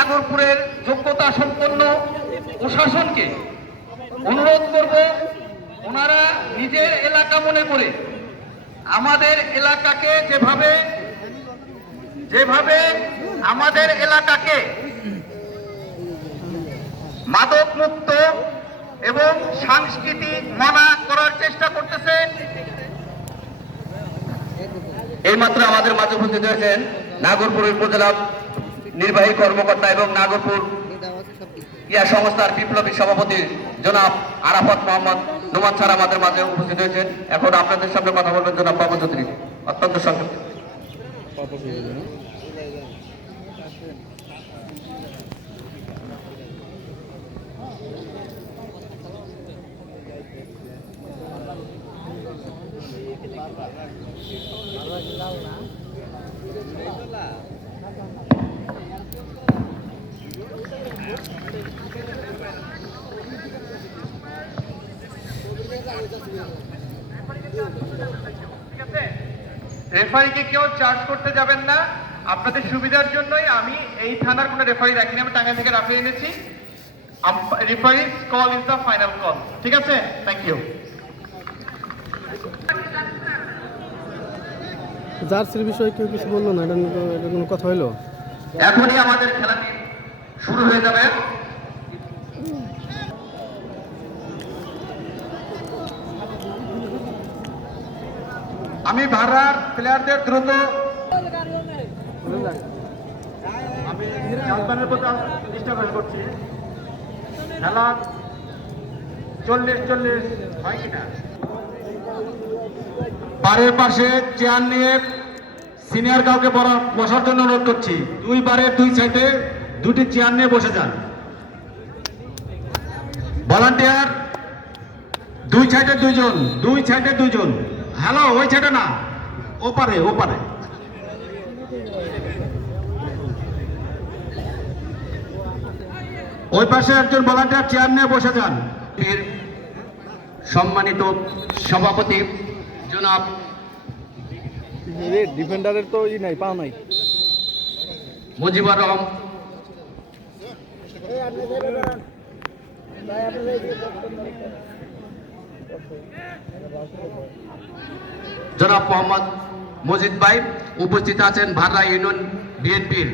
নাগরপুরের যোগ্যতা সম্পন্ন প্রশাসনকে অনুরোধ করব, ওনারা নিজের এলাকা মনে করে আমাদের এলাকাকে যেভাবে আমাদের এলাকাকে মাদক মুক্ত এবং সাংস্কৃতিক মনা করার চেষ্টা করতেছে। এইমাত্র আমাদের মাঝে উপস্থিত হয়েছেন নাগরপুর উপজেলা নির্বাহী কর্মকর্তা এবং নাগরপুর ক্রীড়া সংস্থার বিপ্লবী সভাপতি জনাব আরাফাত মোহাম্মদ নোমান স্যার আমাদের মাঝে উপস্থিত হয়েছেন। এখন আপনাদের সামনে কথা বলবেন জনাব বাবু চৌধুরী। অত্যন্ত সংক্ষিপ্ত। রেফারিকে কেউ চার্জ করতে যাবেন না, আপনাদের সুবিধার জন্যই আমি এই থানার কোনো রেফারি রাখিনি, আমি টাঙ্গাইল থেকে রাফি এনেছি। Referee's call is the final call, ঠিক আছে? Thank you. জার্সির বিষয়ে কেউ কিছু বললো না, এটা কোনো কথা হইলো? এখনই আমাদের খেলাটি শুরু হয়ে যাবে। আমি ভাড়ার প্লেয়ারদের দ্রুত চেষ্টা করছি। খেলা 40-40 হয় কিনা। বারের পাশে চেয়ার নিয়ে সিনিয়র কাউকে বসার জন্য অনুরোধ করছি। দুই বারের দুই সাইডে দুটি চেয়ার নিয়ে বসে যান। ভলান্টিয়ার দুই সাইডে দুইজন। হ্যালো, ওই সাইডে না, ওপারে। ওই পাশে একজন ভলান্টিয়ার চেয়ার নিয়ে বসে যান। সম্মানিত সভাপতি জনাব ডিফেন্ডারের তো নাই, পাও নাই। মুজিবুর রহমান জনাব মোহাম্মদ মজিদ ভাই উপস্থিত আছেন। ভাররা ইউনিয়ন বিএনপির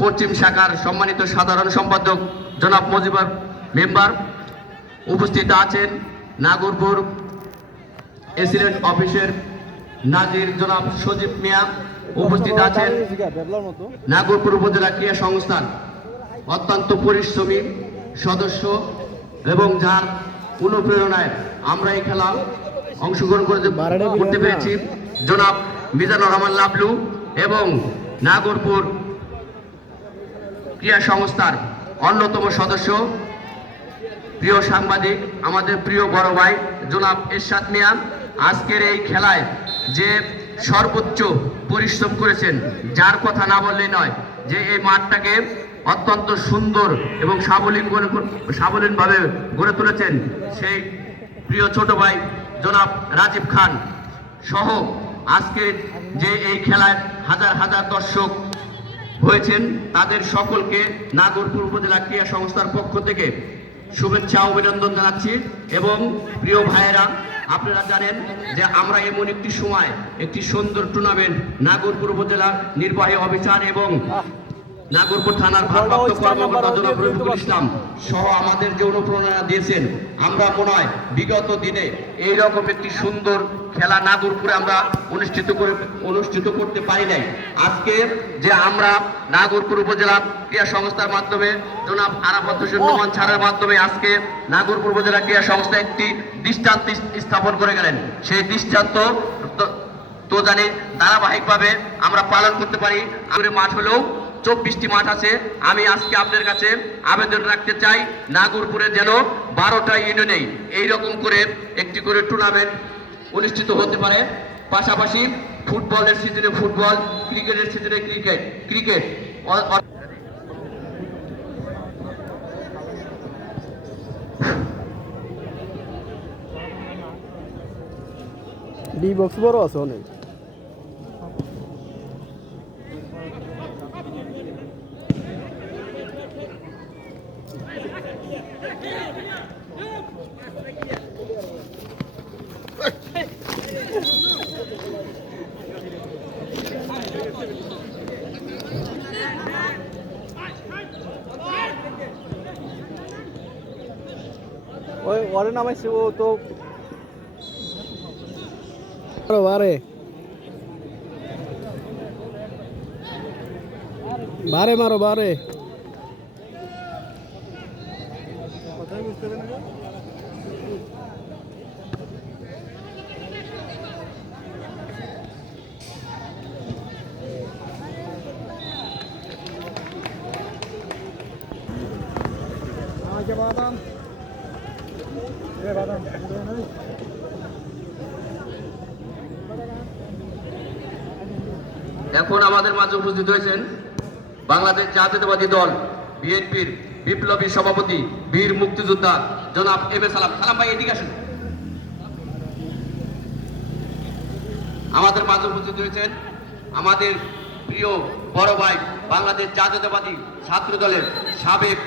পশ্চিম শাখার সম্মানিত সাধারণ সম্পাদক জনাব মজিবুর মেম্বার উপস্থিত আছেন। নাগরপুর এসিডেন্ট অফিসের নাজির জনাব সজীব মিয়া উপস্থিত আছেন। নাগরপুর উপজেলা ক্রীড়া সংস্থার অত্যন্ত পরিশ্রমী সদস্য এবং যার অনুপ্রেরণায় আমরা এই খেলা অংশগ্রহণ করতে পেরেছি জনাব মিজানুর রহমান লাবলু এবং নাগরপুর ক্রীড়া সংস্থার অন্যতম সদস্য প্রিয় সাংবাদিক আমাদের প্রিয় বড় ভাই জনাব এরশাদ মিয়া আজকের এই খেলায় যে সর্বোচ্চ পরিশ্রম করেছেন, যার কথা না বললেই নয়, যে এই মাঠটাকে অত্যন্ত সুন্দর এবং সাবলীনভাবে গড়ে তুলেছেন সেই প্রিয় ছোট ভাই জনাব রাজীব খান সহ আজকে যে এই খেলায় হাজার হাজার দর্শক হয়েছেন তাদের সকলকে নাগরপুর উপজেলা ক্রীড়া সংস্থার পক্ষ থেকে শুভেচ্ছা অভিনন্দন জানাচ্ছি। এবং প্রিয় ভাইয়েরা, আপনারা জানেন যে আমরা এমন একটি সময় একটি সুন্দর টুর্নামেন্ট নাগরপুর উপজেলা নির্বাহী অফিসার এবং নাগরপুর থানার ভারপ্রাপ্ত কর্মকর্তা জনাব রফিকুল ইসলাম সহ আমাদের যে অনুপ্রেরণা দিয়েছেন, আমরা মনে হয় বিগত দিনে এইরকম একটি সুন্দর খেলা নাগরপুরে আমরা অনুষ্ঠিত করতে পারি নাই। আজকে যে আমরা নাগরপুর উপজেলা ক্রীড়া সংস্থার মাধ্যমে জনাব আরাফাত হোসেন নোমান স্যারের মাধ্যমে আজকে নাগরপুর উপজেলা ক্রীড়া সংস্থা একটি দৃষ্টান্ত স্থাপন করে গেলেন। সেই দৃষ্টান্ত তো জানি ধারাবাহিকভাবে আমরা পালন করতে পারি। মাঠ হলেও 24টি মাঠ আছে। আমি আজকে আপনাদের কাছে আবেদন রাখতে চাই, নাগরপুরে যেন 12টা ইউনিয়নে এইরকম করে একটি করে টুর্নামেন্ট অনুষ্ঠিত হতে পারে। পাশাপাশি ফুটবলের সিজনে ফুটবল, ক্রিকেটের সিজনে ক্রিকেট। ডি বক্স বড় আছে অনেক। ওই ওরে নামাইছে ও তো বারে বারে মারো বারে কথাই বুঝতে পারে না আগে বাদাম এখন আমাদের মাঝে উপস্থিত হয়েছেন বাংলাদেশ জাতীয়তাবাদী দল বিএনপির বিপ্লবী সভাপতি বীর মুক্তিযোদ্ধা জনাব এম এ সালাম। সালাম ভাই এদিকে আসুন। আমাদের মাঝে উপস্থিত হয়েছেন আমাদের প্রিয় বড় ভাই বাংলাদেশ জাতীয়তাবাদী ছাত্র দলের সাবেক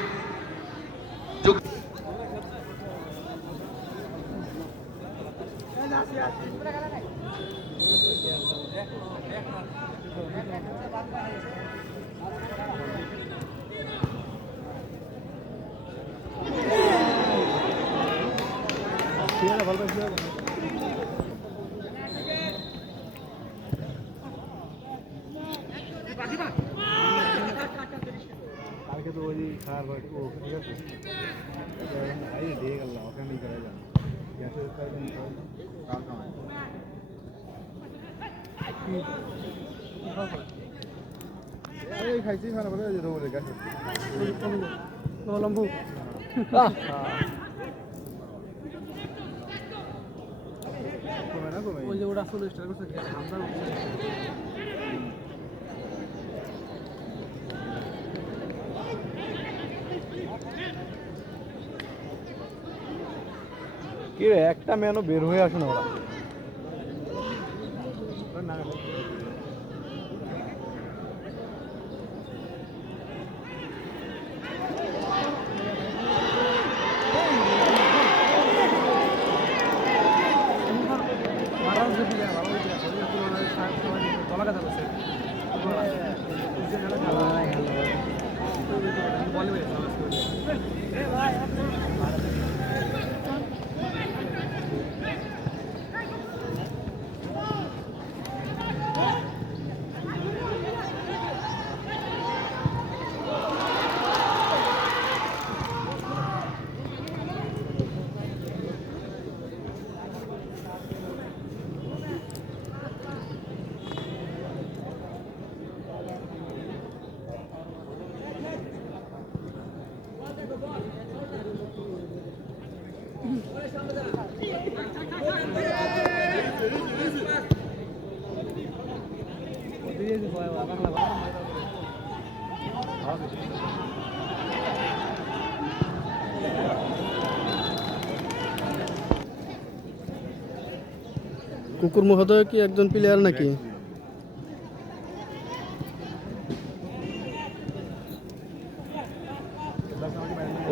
কালকে তো ওই খারাপ ও ঠিক আছে আই দিয়ে গেল ওখানে করা যায় গ্যাসের কাজ কামাই এই খাইছি খারাপ বলে যে রোলে গ্যাসের লম্বু কমে না কমে ওই যে ওরা 40 টাকা করছে আমরা কি রে একটা মেনও বের হয়ে আসে না ওরা কুকুর মহোদয় কি একজন প্লেয়ার নাকি?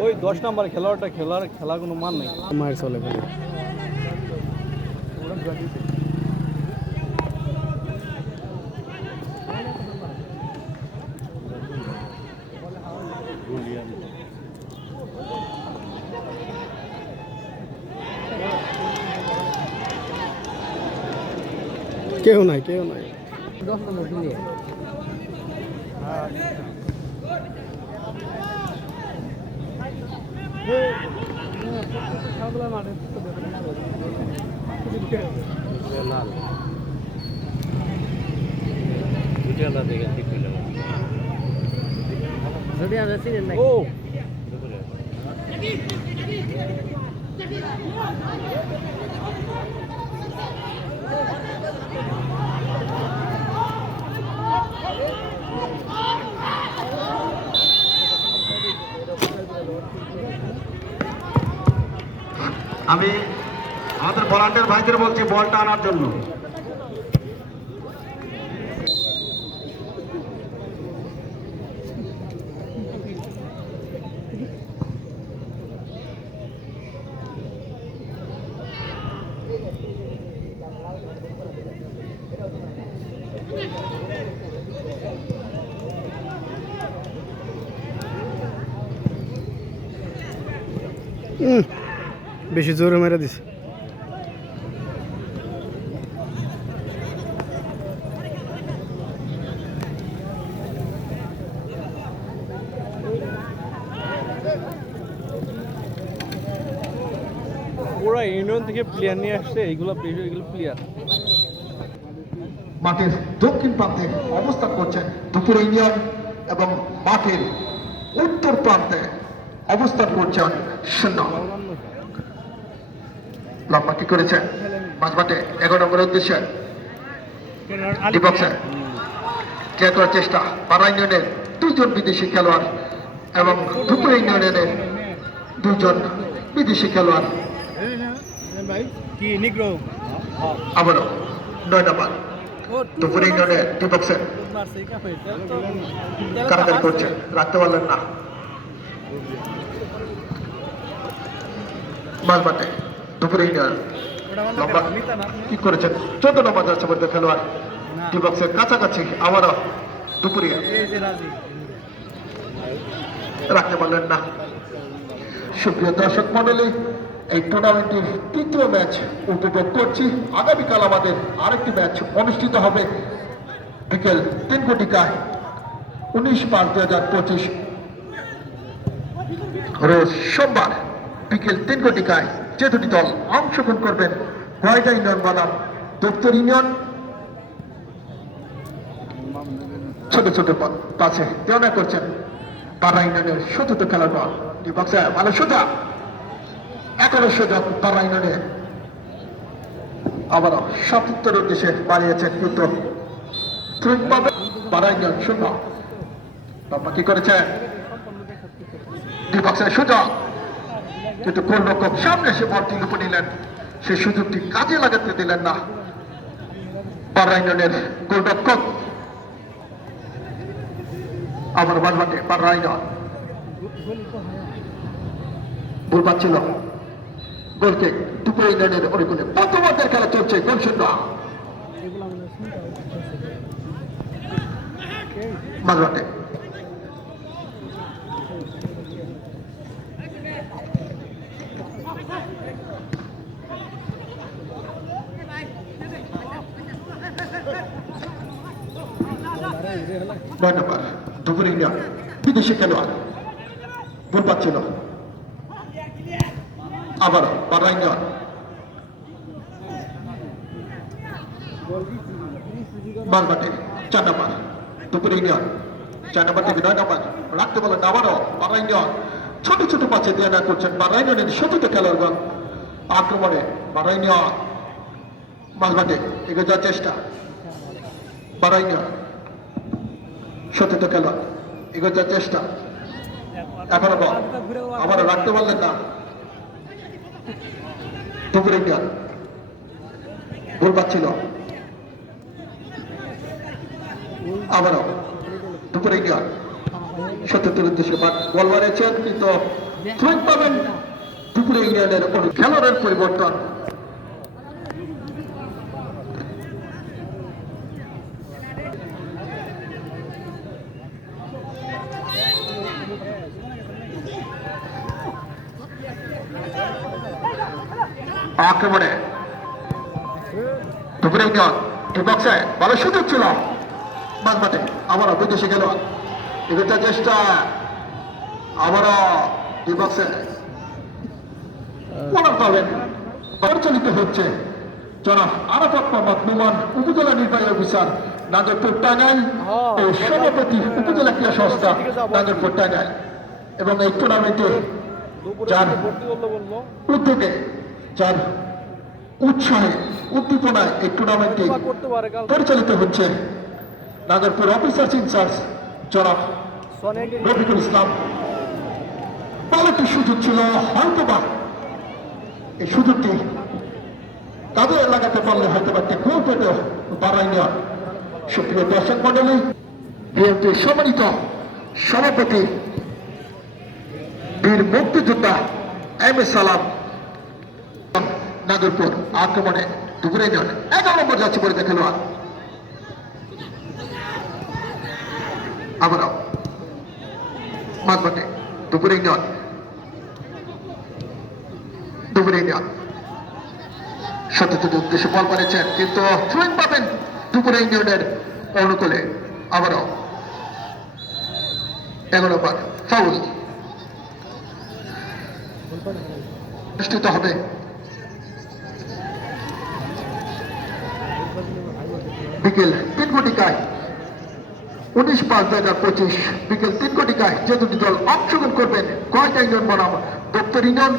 ওই 10 নম্বর খেলোয়াড়টা খেলার কোনো মান নেই, মায়ের চলে বলে কেউ নাই 10 নম্বর দিয়ে আমি আমাদের ভলান্টিয়ার ভাইদের বলছি বলটা আনার জন্য। বেশি জোরে মেরে দিছে। ওরা ইউনিয়ন থেকে প্লেয়ার নিয়ে আসছে, এইগুলো প্লেয়ার। মাঠের দক্ষিণ প্রান্তে অবস্থান করছেন দুপুর ইউনিয়ন এবং মাঠের উত্তর প্রান্তে অবস্থান করছেন শূন্য। লম্বা কি করেছেন মাঝমাঠে 11 নম্বরের উদ্দেশ্যে দীপক স্যার কে করার চেষ্টা। পাড়া ইউনিয়নের 2 জন বিদেশি খেলোয়াড় এবং দুপুর ইউনিয়নের 2 জন বিদেশি খেলোয়াড়। কি নিগ্রো আবারও 9 নম্বর দুপুর ইউনিয়নের দীপক স্যার কারাগারি করছেন, রাখতে পারলেন না। মাঝমাঠে দুপুর ইউনিয়ন লম্বা কি করেছেন 14 নম্বর যাচ্ছে মধ্যে খেলোয়াড় দীপক স্যার কাছাকাছি আবারও দুপুরিয়া রাখতে পারলেন না। সুপ্রিয় দর্শক মন্ডলী, এই টুর্নামেন্টের 3য় ম্যাচ উপভোগ করছি। আগামীকাল আমাদের আরেকটি ম্যাচ অনুষ্ঠিত হবে বিকেল 3 ঘটিকায় 19/5/2025 রোজ সোমবার বিকেল 3 ঘটিকায় যে দুটি দল অংশগ্রহণ করবেন গয়দা ইউনিয়ন বনাম দপ্তর ইউনিয়ন। ছোট ছোট পাশে দেওয়া করছেন পাড়া ইউনিয়নের ৭০ খেলার বল দীপক স্যার ভালো সোজা এখনো সোজা পাড়া ইউনিয়নে আবারও ৭০ উদ্দেশ্যে বাড়িয়েছেন কিন্তু পাড়া ইউনিয়ন 0। কি করেছেন দীপক স্যার সোজা কিন্তু কোন রকম সামনে এসে বলটি লুপে নিলেন, সেই সুযোগটি কাজে লাগাতে দিলেন না পাড়া ইউনিয়নের গোলরক্ষক। আবার বাজবাটে পাড়া ইউনিয়ন গোল পাচ্ছিল গোলকে দুপুর ইউনিয়নের অনুকূলে প্রথমার্ধের খেলা চলছে গোল শূন্য। বাজবাটে দুপুর ইউনিয়ন বিদেশি খেলোয়াড় গোল পাচ্ছিল আবার পাড়া ইউনিয়ন বারবাটে 4 নম্বর দুপুর ইউনিয়ন 4 নম্বর থেকে 9 নম্বর রাখতে বলেন আবারও পাড়া ইউনিয়ন ছোট ছোট পাশে দেয়া না করছেন পাড়া ইউনিয়নের ৭০ খেলোয়াড়গণ আক্রমণে পাড়া ইউনিয়ন মাঝমাঠে এগিয়ে যাওয়ার চেষ্টা পাড়া ইউনিয়ন ৭০ খেলোয়াড় এগিয়ে যাওয়ার চেষ্টা এখনো বল আবারও রাখতে পারলেন না দুপুর ইন্ডিয়ান গোল পাচ্ছিল আবারও দুপুর ইন্ডিয়ান ৭০ উদ্দেশ্যে বল মারেছেন কিন্তু পাবেন দুপুর ইন্ডিয়ানের খেলোয়াড়ের পরিবর্তন। আক্রমণে দুপুরে ইউনিয়ন বক্সে ভালো সুযোগ ছিল মাঝমাঠে আবারও বিদেশি খেলোয়াড় এগোতে চেষ্টা আবারও বক্সে পাবেন পরিচালিত হচ্ছে জনাব আরাফাত মোহাম্মদ নুমান উপজেলা নির্বাহী অফিসার নাগরপুর টাঙ্গাইল ও সভাপতি উপজেলা ক্রীড়া সংস্থা নাগরপুর টাঙ্গাইল এবং এই টুর্নামেন্টে যার উদ্যোগে যার উৎসাহে উদ্দীপনায় এই টুর্নামেন্টটি পরিচালিত হচ্ছে নাগরপুর অফিসার্স ইনচার্জ জনাব রফিকুল ইসলাম। ভালো একটি সুযোগ ছিল হয়তোবা এই সুযোগটি কাজে লাগাতে পারলে হয়তো একটি গোল পেতে বাড়াই নেওয়া। সুপ্রিয় দর্শক মন্ডলী, বিএনপির সম্মানিত সভাপতি বীর মুক্তিযোদ্ধা এম এ সালাম নাগরপুর আক্রমণে দুপুরে 11 নম্বর যাচ্ছে পরে খেলোয়াড় আবারও মাঝমাঠে দুপুরে দুপুরে ইউনিয়ন সত্যজিৎ উদ্দেশ্যে বল বানিয়েছেন, কিন্তু সুইং পাবেন দুপুরে ইউনিয়নের অনুকূলে। আবারও 11 নম্বর ফাউল অনুষ্ঠিত হবে। বিকেল 3 ঘটিকায় 19/5/2025 বিকেল 3 ঘটিকায় যে দুটি দল অংশগ্রহণ করবেন কয়টা ইউনিয়ন বনাম দপ্তর ইউনিয়ন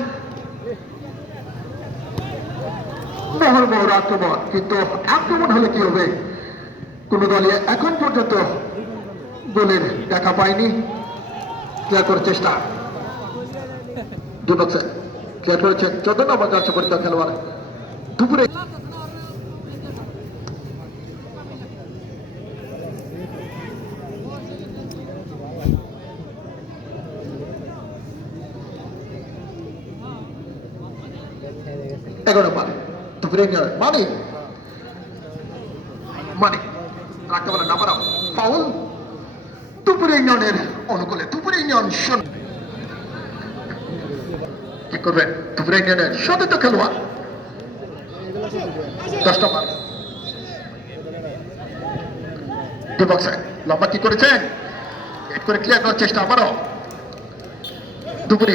মহরমোহর আক্রমণ। কিন্তু আক্রমণ হলে কি হবে? কোন দলই এখন পর্যন্ত গোলের দেখা পায়নি। ক্লিয়ার করার চেষ্টা দুবক্সে ক্লিয়ার করেছেন 14 নম্বর জার্সি পরিচিত খেলোয়াড় দুপুরে। দুপুরে মানে মানে রাখতে পারে না পারা ফাউল দুপুরে ইউনিয়নের অনুকূলে। দুপুরে ইউনিয়ন কি করবেন? দুপুরে ইউনিয়নের সতীর্থ খেলোয়াড় 10 নম্বর ডিবক্সে লম্বা কি করেছেন? হেড করে ক্লিয়ার করার চেষ্টা আবারও দুপুরে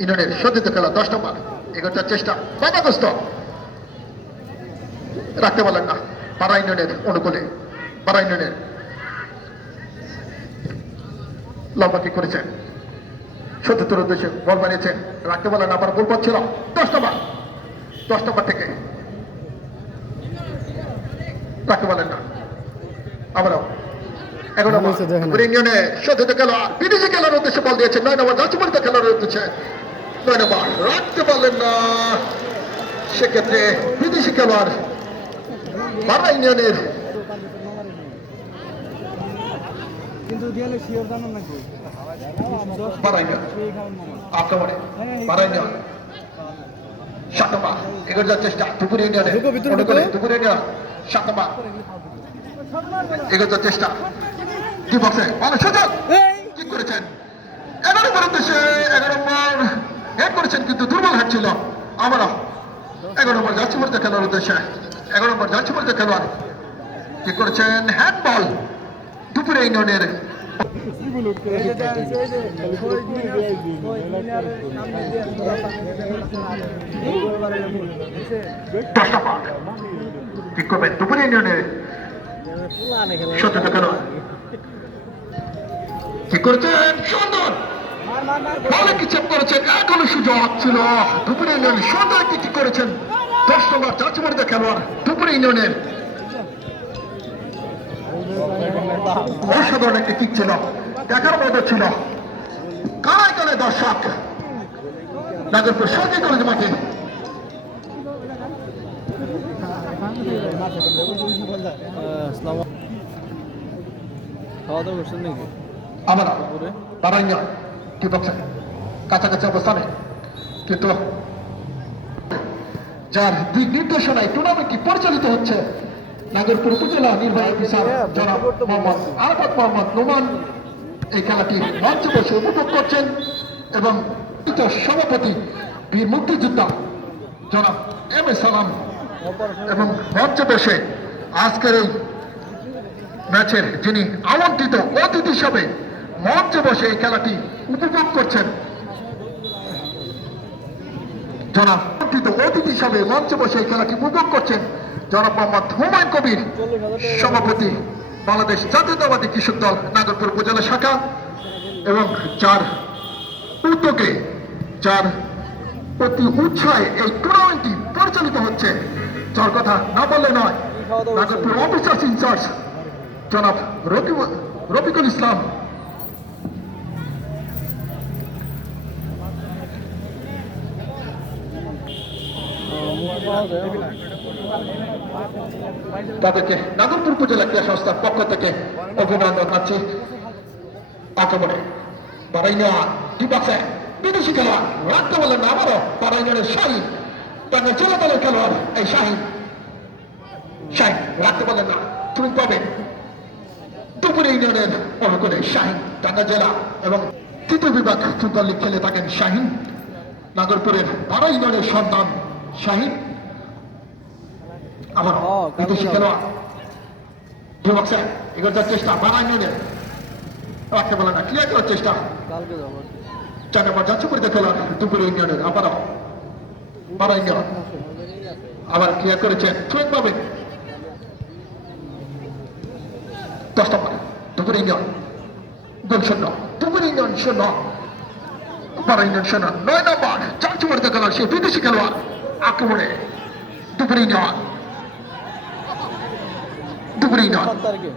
ইউনিয়নের সতীর্থ খেলোয়াড় 10 নম্বর এগোটার চেষ্টা বাধাগ্রস্ত রাখতে পারলেন না। পাড়া ইউনিয়নের অনুকূলে পাড়া ইউনিয়নের লম্বা কি করেছেন? ৭৭ উদ্দেশ্যে বল বানিয়েছেন, রাখতে পারলেন না। আবার গোল পাচ্ছিল 10 নম্বর থেকে রাখতে পারলেন না। আবারও 11 নম্বর ইউনিয়নে সতীর্থ খেলোয়াড় বিদেশি খেলার উদ্দেশ্যে বল দিয়েছেন 9 নম্বর জাতীয় খেলার উদ্দেশ্যে 9 নম্বর রাখতে পারলেন না। সেক্ষেত্রে বিদেশি খেলোয়াড় বারা ইউনিয়নের কিন্তু দিয়ালে শিওর জানো নাকি বারা ইউনিয়ন আক্রমণে বারা ইউনিয়ন 7 নম্বর এগোর যাওয়ার চেষ্টা দুপুর ইউনিয়নে দুপুর ইউনিয়ন 7 নম্বর এগোর যাওয়ার চেষ্টা ডিবক্সে ভালো সুযোগ কি করেছেন 11 নম্বর উদ্দেশ্যে 11 নম্বর হেড করেছেন, কিন্তু দুর্বল হেড ছিল। আবারও 11 নম্বর জার্সি পরিচিত খেলোয়াড় উদ্দেশ্যে 11 নম্বর জার্সি পরিচিত খেলোয়াড় কি করেছেন? হ্যান্ডবল দুপুরে ইউনিয়নের কি করবেন? দুপুরে ইউনিয়নের সত্যতা খেলোয়াড় কি করেছেন? সুন্দর বলে কি চেক করেছেন, এখনো সুযোগ ছিল। দুপুরে ইউনিয়ন সুন্দর কি করেছেন 10 নম্বর জার্সি পরিচিত খেলোয়াড় দুপুরে ইউনিয়নের অসাধারণ একটি কিক ছিল, দেখার মতো ছিল। কানায় কানায় দর্শক নাগরপুর সরকারি কলেজ মাঠে খাওয়া দাওয়া করছেন নাকি? আমরা বারাইয়া কি বলছেন কাছাকাছি অবস্থানে, কিন্তু যার দিক নির্দেশনায় টুর্নামেন্টটি পরিচালিত হচ্ছে নাগরপুর উপজেলা নির্বাহী অফিসার জনাব মোহাম্মদ আরাফাত মোহাম্মদ নোমান এই খেলাটি মঞ্চে বসে উপভোগ করছেন এবং সভাপতি বীর মুক্তিযোদ্ধা জনাব এম এ সালাম এবং মঞ্চে বসে আজকের এই ম্যাচের যিনি আমন্ত্রিত অতিথি হিসাবে মঞ্চে বসে এই খেলাটি উপভোগ করছেন জনাব আমন্ত্রিত অতিথি হিসাবে মঞ্চে বসে এই খেলাটি উপভোগ করছেন জনাব মোহাম্মদ হুমায়ুন কবির, সভাপতি বাংলাদেশ জাতীয়তাবাদী কৃষক দল নাগরপুর উপজেলা শাখা, এবং যার উদ্যোগে যার প্রতি উৎসাহে এই টুর্নামেন্টটি পরিচালিত হচ্ছে, যার কথা না বললে নয়, নাগরপুর অফিসার্স ইনচার্জ জনাব রফিকুল ইসলাম। তাদেরকে নাগরপুর উপজেলা ক্রীড়া সংস্থার পক্ষ থেকে অভিনন্দন জানাচ্ছি। আক্রমণে বারাইনা ডিবাক্সে বিদেশি খেলোয়াড় রাখতে বললেন না। আবারও বারাইনের শাহিন তাদের জেলা দলের খেলোয়াড় এই শাহিন রাখতে বললেন না। তুমি পাবেন দুপুরে ইউনিয়নের অনুকূলে শাহিন টাঙ্গা জেলা এবং তৃতীয় বিভাগ ফুটবল লিগ খেলে থাকেন শাহিন নাগরপুরের 12 ইউনিয়নের সন্তান শাহিন আবার বিদেশি খেলোয়াড় বক্সে এগোনোর চেষ্টা 12 ইউনিয়নের রাখতে বলে না, ক্লিয়ার করার চেষ্টা। কালকে যাবো 4 নম্বর যাচ্ছে পরিতে খেলোয়াড় দুপুর ইউনিয়নের আবারও 12 ইউনিয়ন আবার ক্লিয়ার করেছেন সুয়েন পাবে 10 নম্বর দুপুর ইউনিয়ন গোল শূন্য, দুপুর ইউনিয়ন শূন্য, 12 ইউনিয়ন শূন্য। 9 নম্বর যাচ্ছে পরিতে খেলোয়াড় সে বিদেশি খেলোয়াড় আক্রমণে দুপুর ইউনিয়ন, দুপুর ইউনিয়ন 7 তারিখে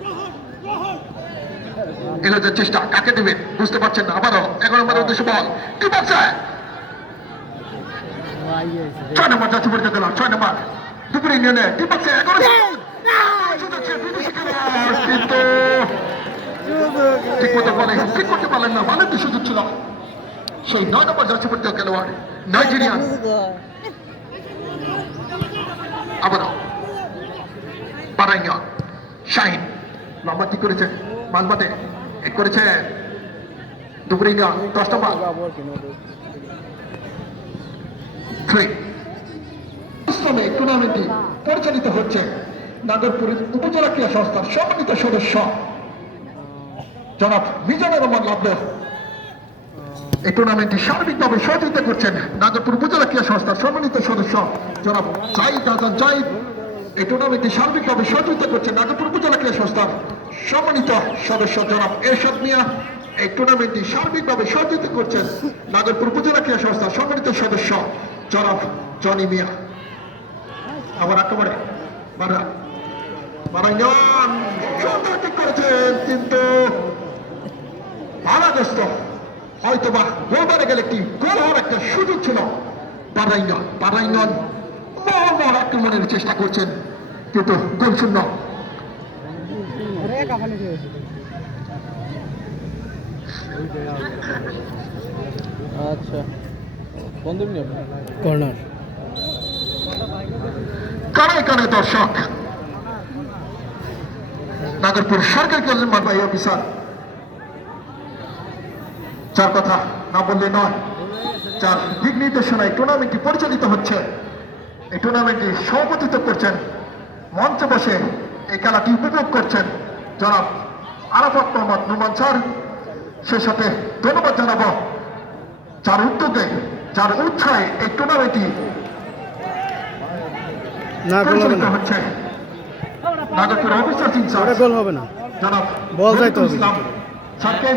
এগোনোর চেষ্টা, কাকে দেবেন বুঝতে পারছেন না। আবারও 11 নম্বরের উদ্দেশ্যে বল টিপ আছে 6 নম্বর যাচ্ছে পরিতে খেলোয়াড় 6 নম্বর দুপুর ইউনিয়নে টিপ আছে 11 বিদেশি খেলোয়াড় কিন্তু ঠিক মতো বলে ঠিক করতে পারলেন না, ভালো সুযোগ ছিল সেই 9 নম্বর যাচ্ছে পরিতে খেলোয়াড় নাইজেরিয়ান। আবারও 12 ইউনিয়ন শাহিন লম্বা ঠিক করেছেন মাঝমাঠে এক করেছে দুপুর ইউনিয়ন 10 নম্বর যাবো আর কিনা 3 ইসলামে টুর্নামেন্টটি পরিচালিত হচ্ছে নাগরপুর উপজেলা ক্রীড়া সংস্থার সম্মানিত সদস্য জনাব মিজানুর রহমান লাবলু। এই টুর্নামেন্টটি সার্বিকভাবে সহযোগিতা করছেন নাগরপুর উপজেলা ক্রীড়া সংস্থার সম্মানিত সদস্য জনাব জাহিদ হাসান জাহিদ। এই টুর্নামেন্টটি সার্বিকভাবে সহযোগিতা করছেন নাগরপুর উপজেলা ক্রীড়া সংস্থার সম্মানিত সদস্য জনাব এরশাদ মিয়া। এই টুর্নামেন্টটি সার্বিকভাবে সহযোগিতা করছেন নাগরপুর উপজেলা ক্রীড়া সংস্থার সম্মানিত সদস্য জনাব জনি মিয়া। আবার একেবারে মারাইন সুন্দর ঠিক করেছেন কিন্তু বাধাগ্রস্ত, হয়তোবা গোলবারে গেলে একটি গোল হওয়ার একটা সুযোগ ছিল। বারাইন মহা আক্রমণের চেষ্টা করছেন কিন্তু গোল শূন্য। আচ্ছা কোন দিন যাবো কর্নার কানে কানে দর্শক নাগরপুর সরকারি কলেজ মানবাহী অফিসার যার কথা না বললে নয়, যার দিক নির্দেশনায় টুর্নামেন্টটি পরিচালিত হচ্ছে, এই টুর্নামেন্টটি সভাপতিত্ব করছেন, মঞ্চে বসে এই খেলাটি উপভোগ করছেন জনাব আরাফাত মোহাম্মদ নুমান স্যার। সে সাথে ধন্যবাদ জানাবো যার উদ্যোগে যার উৎসাহে এই টুর্নামেন্টটি পরিচালিত হচ্ছে নাগরপুর অফিসার ইনচার্জ গোল হবে না জনাব বল যাইতে হবে। ইসলাম স্যারকে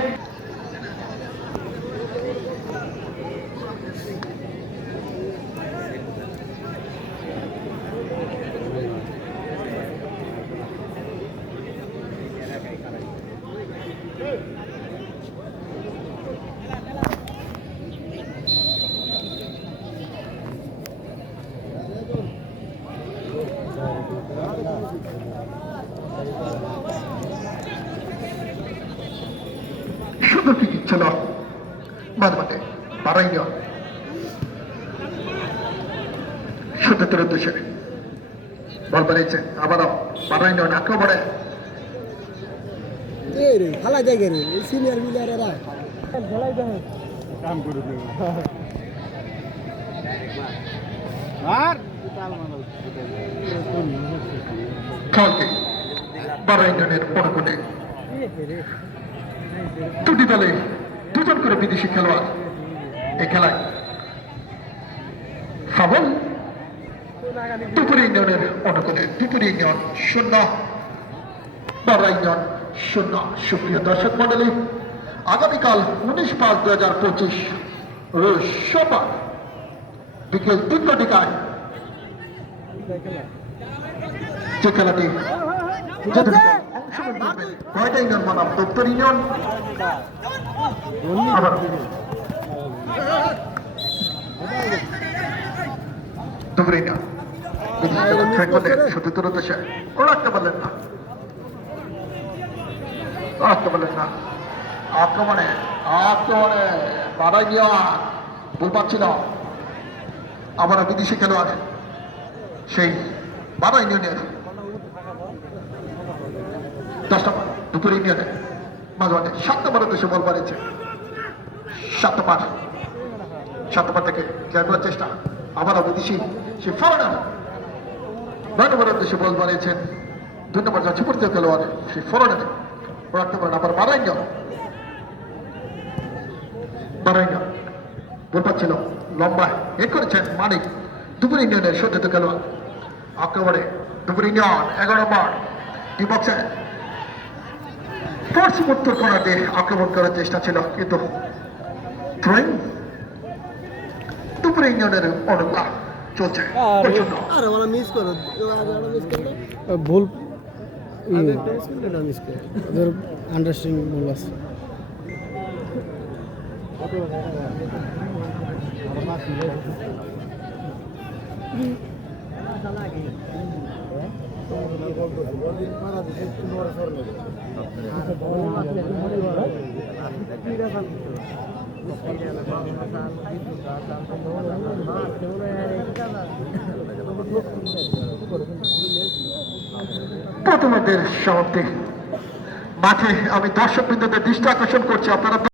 সুন্দর কি ছিল মাঝমাঠে বারাইনিয়ন সত্যের উদ্দেশ্যে বল বাড়িয়েছে। আবারও বারাইনিয়ন আক্রমণে খেলাই দেখে রে সিনিয়র মিলিয়ারেরা খেলাই দেখে কাম করে দেবে আর খেলকে বারাইনিয়নের অনুকূলে দুটি দলে দুজন করে বিদেশি খেলোয়াড় এই খেলায় ফাবল দুপুর ইউনিয়নের অনুকূলে দুপুর ইউনিয়ন 0 12 ইউনিয়ন 0। সুপ্রিয় দর্শক মন্ডলী, আগামীকাল 19/5/2025 রোজ সোমবার বিকেল 3টায় যে খেলাটি অংশগ্রহণ করবে কয়টা ইউনিয়ন মানাব দপ্তর ইউনিয়ন আবার দুপুর ইউনিয়ন সত্যিতর দেশে ও রাখতে পারলেন না, রাখতে পারলেন না। আক্রমণে আক্রমণে বাড়াই নিয়ে ভুল পাচ্ছিল। আবার বিদেশি খেলোয়াড় সেই 12 ইউনিয়নের 10 নম্বর দুপুর ইউনিয়নে মাঝমাঠে 7 নম্বরের দেশে বল বাড়িয়েছে। 7 নম্বর 7 নম্বর থেকে ক্লিয়ার করার চেষ্টা আবারও বিদেশি সে ফরেনার 9 নম্বরের উদ্দেশ্যে বল বানিয়েছেন 2 নম্বর যাচ্ছে পরিচিত খেলোয়াড় সে ফরেনার রাখতে পারেন আবার বারাইন্য বল পাচ্ছিল লম্বা হিট করেছেন মানিক দুপুর ইউনিয়নের সদ্যত খেলোয়াড় আক্রমণে দুপুর ইউনিয়ন 11 নম্বর ডি বক্সে ফোর্স উত্তর কর্নার দিয়ে আক্রমণ করার চেষ্টা ছিল কিন্তু থ্রোয়িং দুপুর ইউনিয়নের অনুপ্রাণ চলছে প্রচন্ড আর ওরা মিস করো মিস করলে ভুল মিস করলে না মিস করে ওদের আন্ডারস্ট্যান্ডিং ভুল আছে প্রথমার্ধের সমাপ্তি মাঠে আমি দর্শক বিন্দুদের দৃষ্টি আকর্ষণ করছি আপনারা